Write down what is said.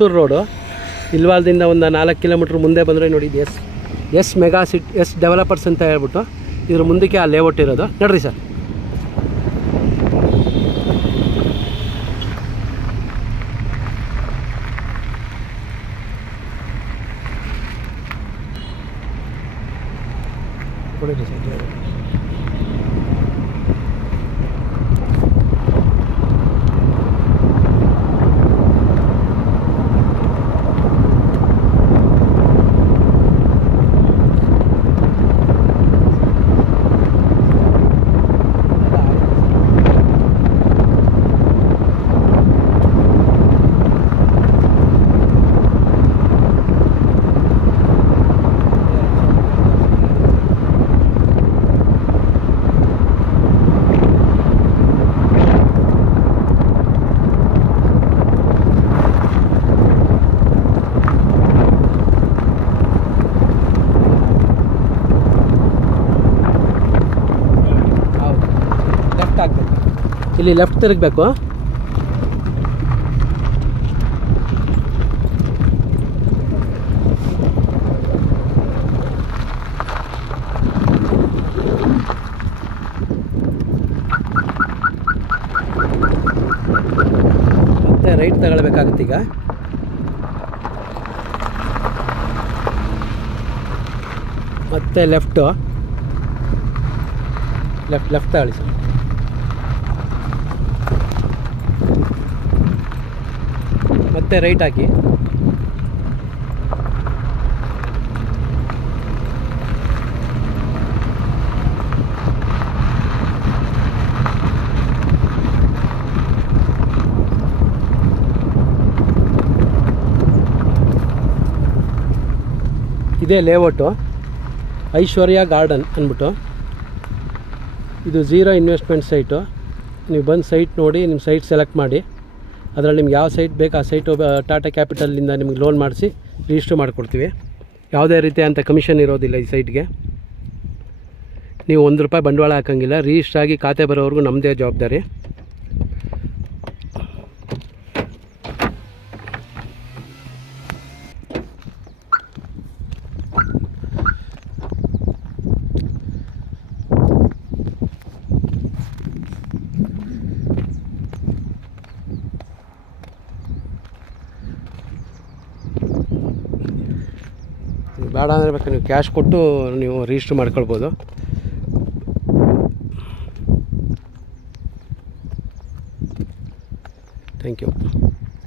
Mysuru road ಇಲ್ವಾಲ್ದಿಂದ ಒಂದು 4 kilometre ಮುಂದೆ ಬಂದರೆ ನೋಡಿ ಎಸ್ ಮೆಗಾ ಎಸ್ ಡೆವಲಪರ್ಸ್ ಅಂತ ಹೇಳ್ಬಿಟ್ಟು ಇದ್ರ ಮುಂದಕ್ಕೆ ಆ ಲೇಔಟ್ ಇರೋದು ನೋಡ್ರಿ ಸರ್. ಕೊಡಿ ಸರ್. ಇಲ್ಲಿ ಲೆಫ್ಟ್ ತಿರುಗಬೇಕು. ಮತ್ತೆ ರೈಟ್ ತಗೊಳ್ಬೇಕಾಗುತ್ತೆ. ಈಗ ಮತ್ತೆ ಲೆಫ್ಟ್ ತಗೊಳ್ಳಿ ಸರ್. ಮತ್ತೆ ರೈಟ್ ಹಾಕಿ. ಇದೇ ಲೇಔಟು ಐಶ್ವರ್ಯ ಗಾರ್ಡನ್ ಅಂದ್ಬಿಟ್ಟು. ಇದು 0 ಇನ್ವೆಸ್ಟ್ಮೆಂಟ್ ಸೈಟು. ನೀವು ಬಂದು ಸೈಟ್ ನೋಡಿ, ನಿಮ್ಮ ಸೈಟ್ ಸೆಲೆಕ್ಟ್ ಮಾಡಿ, ಅದರಲ್ಲಿ ನಿಮ್ಗೆ ಯಾವ ಸೈಟ್ ಬೇಕು ಆ ಸೈಟು ಟಾಟಾ ಕ್ಯಾಪಿಟಲಿಂದ ನಿಮಗೆ ಲೋನ್ ಮಾಡಿಸಿ ರಿಜಿಸ್ಟ್ರ್ ಮಾಡಿಕೊಡ್ತೀವಿ. ಯಾವುದೇ ರೀತಿಯಂಥ ಕಮಿಷನ್ ಇರೋದಿಲ್ಲ ಈ ಸೈಟ್ಗೆ. ನೀವು ₹1 ಬಂಡವಾಳ ಹಾಕೋಂಗಿಲ್ಲ. ರಿಜಿಸ್ಟ್ರ್ ಆಗಿ ಖಾತೆ ಬರೋವರೆಗೂ ನಮ್ಮದೇ ಜವಾಬ್ದಾರಿ. ಬೇಡ ಅಂದರೆ ಬೇಕಾದ್ರೆ ನೀವು ಕ್ಯಾಶ್ ಕೊಟ್ಟು ನೀವು ರಿಜಿಸ್ಟ್ರ್ ಮಾಡ್ಕೊಳ್ಬೋದು. Thank you.